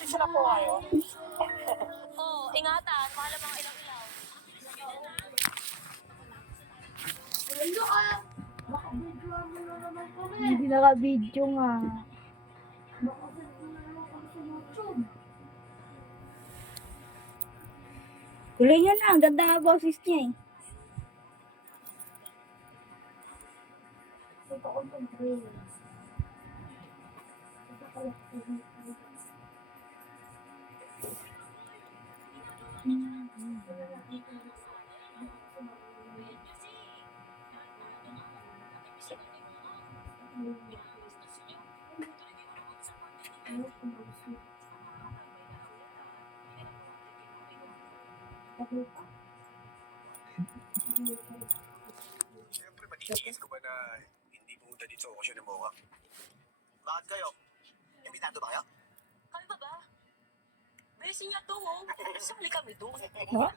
Isa na po kayo. Oo, ingatan. Mahal ang mga ilaw-ilaw. Hindi naka-video nga. Tuloy niya na, ang ganda nga boses niya eh. Siyempre, matitigil ko ba na hindi pumunta dito sa okasyon ng MOA? Bakit kayo? Imbitado ba kayo? Kami ba ba? Blessing nga to, oh. Sali kami doon. Ha?